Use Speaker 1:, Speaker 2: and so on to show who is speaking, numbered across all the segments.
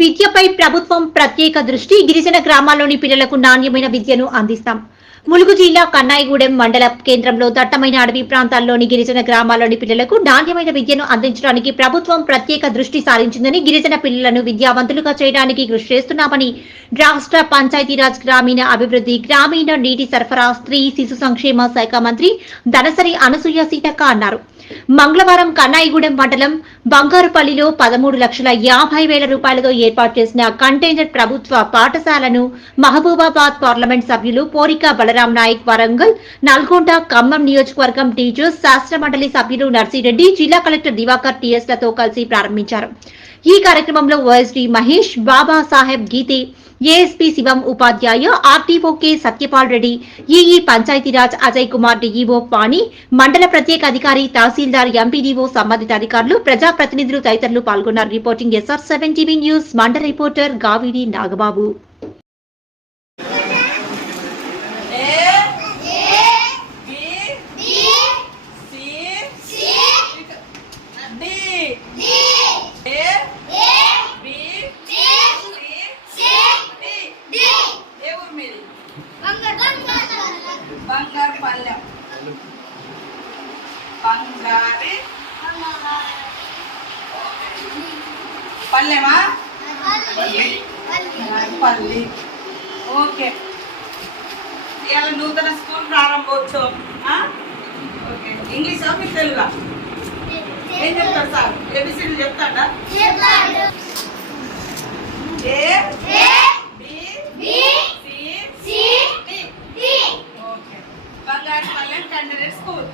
Speaker 1: విద్యపై ప్రభుత్వం ప్రత్యేక దృష్టి గిరిజన గ్రామాల్లోని పిల్లలకు నాణ్యమైన విద్యను అందిస్తాం. ములుగు జిల్లా కన్నాయిగూడెం మండల కేంద్రంలో దట్టమైన అడవి ప్రాంతాల్లోని గిరిజన గ్రామాల్లోని పిల్లలకు నాణ్యమైన విద్యను అందించడానికి ప్రభుత్వం ప్రత్యేక దృష్టి సారించిందని గిరిజన పిల్లలను విద్యావంతులుగా చేయడానికి కృషి చేస్తున్నామని రాష్ట్ర పంచాయతీరాజ్ గ్రామీణ అభివృద్ధి గ్రామీణ నీటి సరఫరా స్త్రీ శిశు సంక్షేమ శాఖ మంత్రి దనసరి అనసూయ సీతక్క అన్నారు. మంగళవారం కన్నాయిగూడెం మండలం బంగారుపల్లిలో పదమూడు లక్షల యాభై వేల రూపాయలతో ఏర్పాటు చేసిన కంటైనర్ ప్రభుత్వ పాఠశాలను మహబూబాబాద్ పార్లమెంట్ సభ్యులు పోరిక బలరాం నాయక్ వరంగల్ నల్గొండ ఖమ్మం నియోజకవర్గం టీచర్స్ శాస్త్ర మండలి సభ్యులు నర్సిరెడ్డి జిల్లా కలెక్టర్ దివాకర్ టీఎస్లతో కలిసి ప్రారంభించారు. ఈ కార్యక్రమంలో OSD Mahesh Baba Saheb Geete ASP Shivam Upadhyay RTO K Satyapal Reddy EE Panchayati Raj Ajay Kumar DEO Pani మండల ప్రత్యేక అధికారి తహసీల్దార్ ఎంపీడీఓ సంబంధిత అధికారులు ప్రజాప్రతినిధులు తదితరులు పాల్గొన్నారు. Reporting SR seven TV news మండల రిపోర్టర్ గావిడి నాగబాబు.
Speaker 2: పల్లెమా? పల్లి. ఓకే. ఇవాళ నూతన స్కూల్ ప్రారంభోత్సవం? ఓకే. ఇంగ్లీష్ మీకు తెలుగా? ఏం చెప్తాడు సార్? ఏబిసిడి చెప్తాడా? ఏ? బంగారుపల్లెం టెండరీ స్కూల్.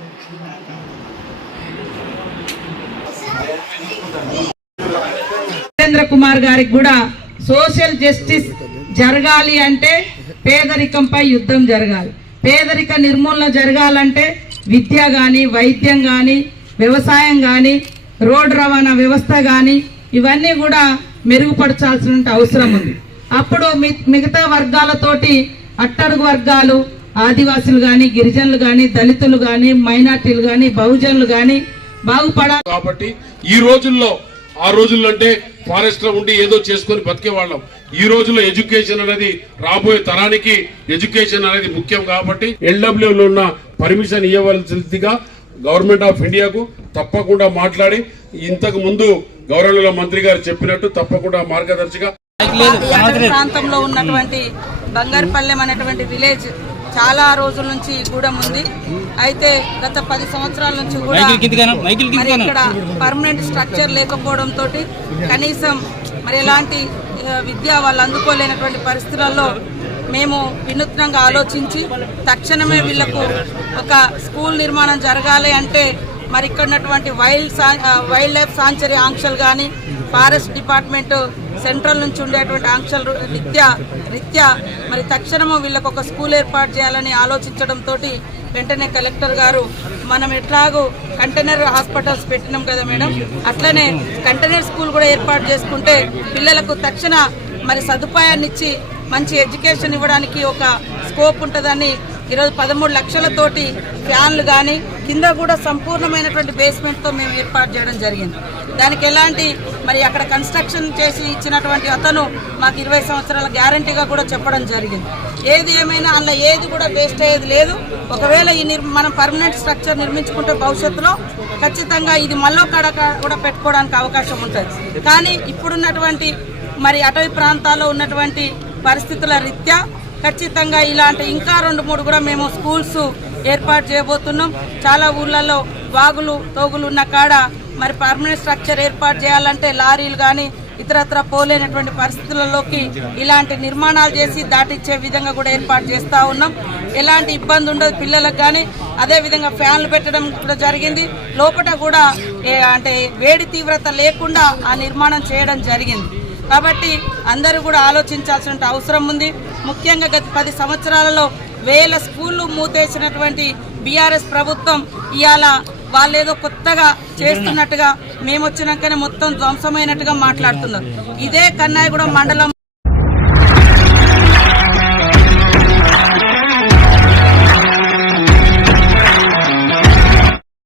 Speaker 2: నరేంద్ర కుమార్ గారికి కూడా సోషల్ జస్టిస్ జరగాలి అంటే పేదరికంపై యుద్ధం జరగాలి. పేదరిక నిర్మూలన జరగాలంటే విద్య కానీ వైద్యం కానీ వ్యవసాయం కానీ రోడ్డు రవాణా వ్యవస్థ కానీ ఇవన్నీ కూడా మెరుగుపరచాల్సిన అవసరం ఉంది. అప్పుడు మి- మిగతా వర్గాలతోటి అట్టడుగు వర్గాలు ఆదివాసులు కానీ గిరిజనులు కానీ దళితులు కానీ మైనార్టీలు కానీ బహుజనులు కానీ బాగుపడాలి.
Speaker 3: కాబట్టి ఈ రోజుల్లో ఆ రోజుల్లో అంటే ఫారెస్ట్లో ఉండి ఏదో చేసుకొని బతికే వాళ్ళం. ఈ రోజుల్లో ఎడ్యుకేషన్ అనేది రాబోయే తరానికి ఎడ్యుకేషన్ అనేది ముఖ్యం కాబట్టి ఎల్డబ్ల్యూలో ఉన్న పర్మిషన్ ఇవ్వవలసిందిగా గవర్నమెంట్ ఆఫ్ ఇండియాకు తప్పకుండా మాట్లాడి ఇంతకు ముందు గౌరవ మంత్రి గారు చెప్పినట్టు తప్పకుండా మార్గదర్శిగా
Speaker 2: ప్రాంతంలో ఉన్నటువంటి బంగారుపల్లెం అనేటువంటి విలేజ్ చాలా రోజుల నుంచి గూడెం ఉంది. అయితే గత పది సంవత్సరాల నుంచి కూడా మరి ఇక్కడ పర్మనెంట్ స్ట్రక్చర్ లేకపోవడం తోటి కనీసం మరి ఎలాంటి విద్య వాళ్ళు అందుకోలేనటువంటి పరిస్థితులలో మేము వినూత్నంగా ఆలోచించి తక్షణమే వీళ్ళకు ఒక స్కూల్ నిర్మాణం జరగాలి అంటే మరి ఇక్కడ ఉన్నటువంటి వైల్డ్ వైల్డ్ లైఫ్ సాంచరీ ఆంక్షలు కానీ ఫారెస్ట్ డిపార్ట్మెంట్ సెంట్రల్ నుంచి ఉండేటువంటి ఆంక్షలు రీత్యా రీత్యా మరి తక్షణము వీళ్ళకు ఒక స్కూల్ ఏర్పాటు చేయాలని ఆలోచించడంతో వెంటనే కలెక్టర్ గారు మనం ఎట్లాగో కంటైనర్ హాస్పిటల్స్ పెట్టినాం కదా మేడం. అట్లనే కంటైనర్ స్కూల్ కూడా ఏర్పాటు చేసుకుంటే పిల్లలకు తక్షణ మరి సదుపాయాన్ని ఇచ్చి మంచి ఎడ్యుకేషన్ ఇవ్వడానికి ఒక స్కోప్ ఉంటుందని ఈరోజు పదమూడు లక్షలతోటి ఫ్యాన్లు కానీ కింద కూడా సంపూర్ణమైనటువంటి బేస్మెంట్తో మేము ఏర్పాటు చేయడం జరిగింది. దానికి ఎలాంటి మరి అక్కడ కన్స్ట్రక్షన్ చేసి ఇచ్చినటువంటి అతను మాకు ఇరవై సంవత్సరాల గ్యారంటీగా కూడా చెప్పడం జరిగింది. ఏది ఏమైనా అందులో ఏది కూడా వేస్ట్ అయ్యేది లేదు. ఒకవేళ ఈ నిర్ మనం పర్మనెంట్ స్ట్రక్చర్ నిర్మించుకుంటే భవిష్యత్తులో ఖచ్చితంగా ఇది మళ్ళీ కాడ కూడా పెట్టుకోవడానికి అవకాశం ఉంటుంది. కానీ ఇప్పుడున్నటువంటి మరి అటవీ ప్రాంతాల్లో ఉన్నటువంటి పరిస్థితుల రీత్యా ఖచ్చితంగా ఇలాంటి ఇంకా రెండు మూడు కూడా మేము స్కూల్స్ ఏర్పాటు చేయబోతున్నాం. చాలా ఊళ్ళలో వాగులు తోగులు ఉన్న కాడ మరి పర్మనెంట్ స్ట్రక్చర్ ఏర్పాటు చేయాలంటే లారీలు కానీ ఇతరత్ర పోలేనటువంటి పరిస్థితులలోకి ఇలాంటి నిర్మాణాలు చేసి దాటిచ్చే విధంగా కూడా ఏర్పాటు చేస్తూ ఉన్నాం. ఎలాంటి ఇబ్బంది ఉండదు పిల్లలకు కానీ అదేవిధంగా ఫ్యాన్లు పెట్టడం కూడా జరిగింది. లోపల కూడా ఏ- అంటే వేడి తీవ్రత లేకుండా ఆ నిర్మాణం చేయడం జరిగింది. కాబట్టి అందరూ కూడా ఆలోచించాల్సిన అవసరం ఉంది. ముఖ్యంగా గత పది సంవత్సరాలలో వేల స్కూళ్ళు మూతేసినటువంటి బీఆర్ఎస్ ప్రభుత్వం ఇవాళ వాళ్ళు ఏదో కొత్తగా చేస్తున్నట్టుగా మేము వచ్చినాకనే మొత్తం ధ్వంసమైనట్టుగా మాట్లాడుతున్నారు. ఇదే కన్నాయగూడ మండలం